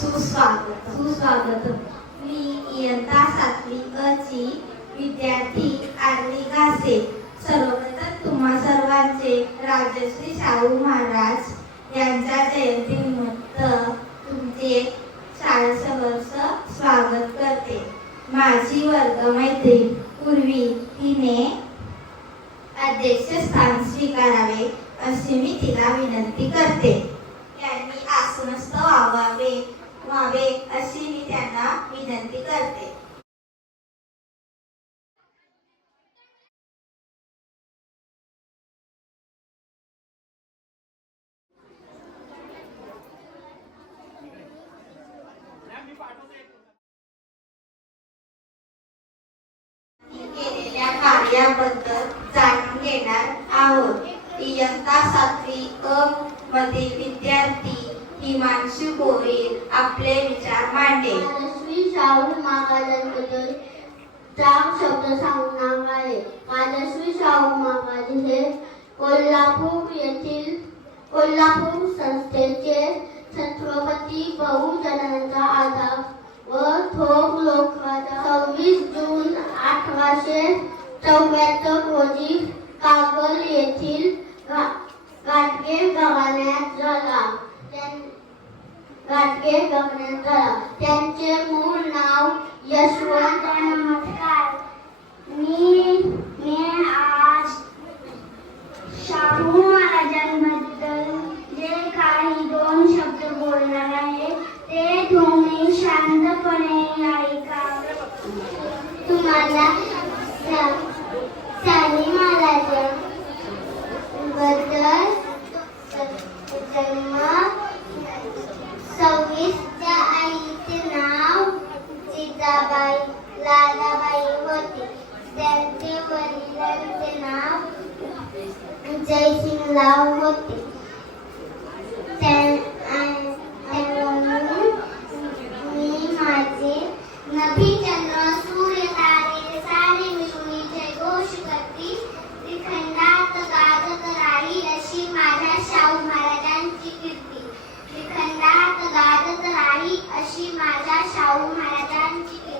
सुस्वागत सुस्वागत. मी इयत्ता सातवी अची विद्यार्थी आरली घासे. सर्वप्रथम तुम्हा सर्वांचे राजश्री शाहू महाराज यांच्या जयंतीनिमित्त तुमचे शाळेसहर्ष स्वागत करते. माझी वर्गमैत्रीण पूर्वी तिने अध्यक्षस्थान स्वीकारावे अशी मी तिला विनंती करते. त्यांनी आसनस्थ व्हावं व्हावे अशी मी त्यांना विनंती करते. याबद्दल कार्याबद्दल जाणून घेणार आहोत. इयत्ता सातवी अ मधील विद्यार्थी हिमांशू गोरे आपले विचार मांडे. श्री शाहू महाराजांबद्दल चार शब्द सांगणार आहे. राजश्री शाहू महाराज हे कोल्हापूर येथील कोल्हापूर संस्थेचे छत्रपती बहुजनांचा आधार व थोर लोकराजा सव्वीस जून अठराशे चौऱ्याहत्तर रोजी कागल येथील गा- गाडगे झाला. गाडगे गगनात झाला त्यांचे मूळ नाव यशवंत नमस्कार. मी मी आज शाहू महाराजांबद्दल जे काही दोन शब्द बोलणार आहे ते तुम्ही शांतपणे ऐका. तुम्हाला शाली महाराजांबद्दल जन्म सव्वीसच्या आईचे नाव जिजाबाई लालाबाई होते त्यांचे वडिलांचे नाव जयसिंगराव होते त्या- आ- त्यांनी मी माझे नभी चंद्र सूर्य तारे सारे मिळून करती त्रिखंडात गाजत अशी माझ्या शाहू महाराजांची कीर्ती त्रिखंडात गाजत अशी माझ्या शाहू महाराज कीर्ती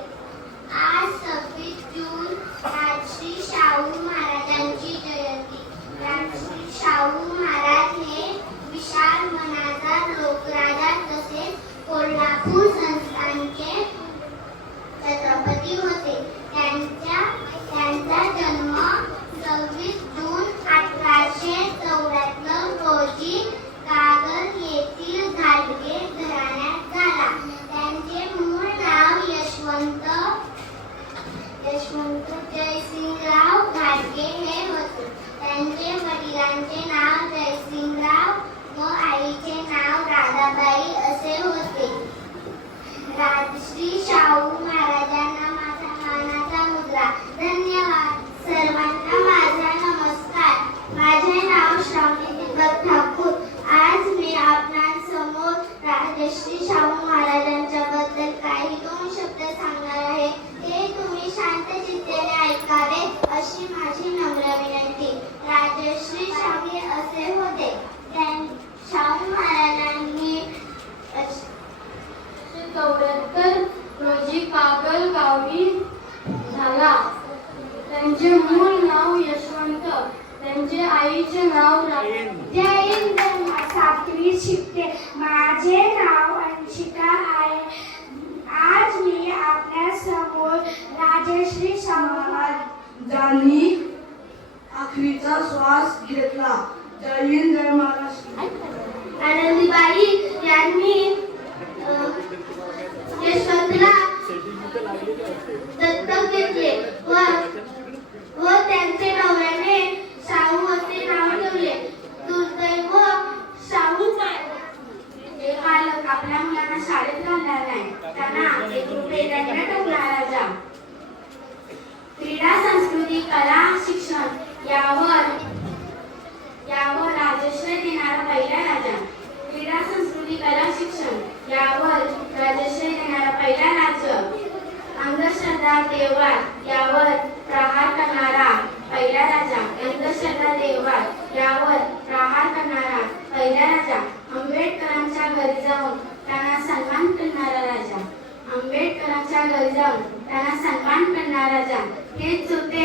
आज सव्वीस जून राजश्री शाहू महाराजांची जयंती राजश्री शाहू महाराज हे विशाल मनाचा लोकराजा तसेच कोल्हापूर संस्थानचे छत्रपती होते त्यांच्या त्यांचा जन्म सव्वीस जून अठराशे चौऱ्याहत्तर रोजी कागल येथील घाटगे घराण्यात झाला त्यांचे मूळ नाव यशवंत यशवंत जयसिंगराव घाटगे हे होते त्यांचे वडिलांचे नाव जयसिंगराव व आईचे नाव राधाबाई असे होते राजश्री शाहू महाराजांना माझा मानाचा मुद्रा धन्यवाद सर्वांना माझा नमस्कार माझे नाव श्रावणी दीपक ठाकूर आज मी आपणांसमोर राजश्री शाहू महाराजांच्या बद्दल काही दोन शब्द सांगणार आहे ते तुम्ही शांत चित्तेने ऐकावे अशी माझी नम्र विनंती राजश्री शाहू हे असे होते त्यां- शाहू महाराजांनी अश- चौऱ्याहत्तर रोजी कागल गावी झाला त्यांचे मूळ नाव यशवंत त्यांचे आईचे नाव हिंद सातवी शिकते. माझे नाव अंशिका आहे. आज मी आपल्यासमोर राजश्री समाज ज्यांनी आखरीचा श्वास घेतला. जय हिंद जय महाराष्ट्र. आनंदीबाई त्यांना सन्मान करणारा जा हेच होते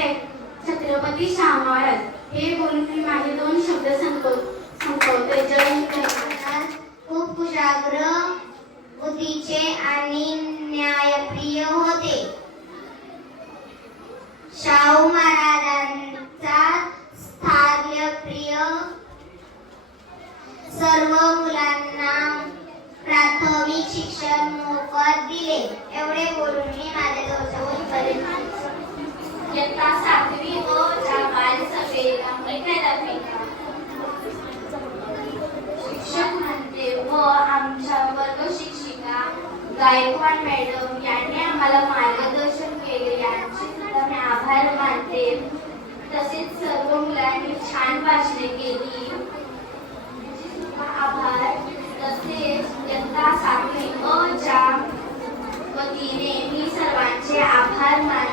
छत्रपती शाहू महाराज. हे बोलून मी माझे दोन शब्द संपव संपवते. जय हिंद खूप कुशाग्र बुद्धीचे आणि न्यायप्रिय होते. शाहू महाराजांचा स्थार्यप्रिय सर्व मुलांना प्राथमिक शिक्षण दिले. एवढे बोलून मी माझे दोषवून शब्द इयत्ता सातवी हो, व च्या बालसभेला मुख्याध्यापिका शिक्षक म्हणते हो, व आमच्या वर्ग शिक्षिका गायकवाड मॅडम यांनी आम्हाला मार्गदर्शन केले यांचे सुद्धा मी आभार मानते. तसेच सर्व मुलांनी छान भाषणे केली. alma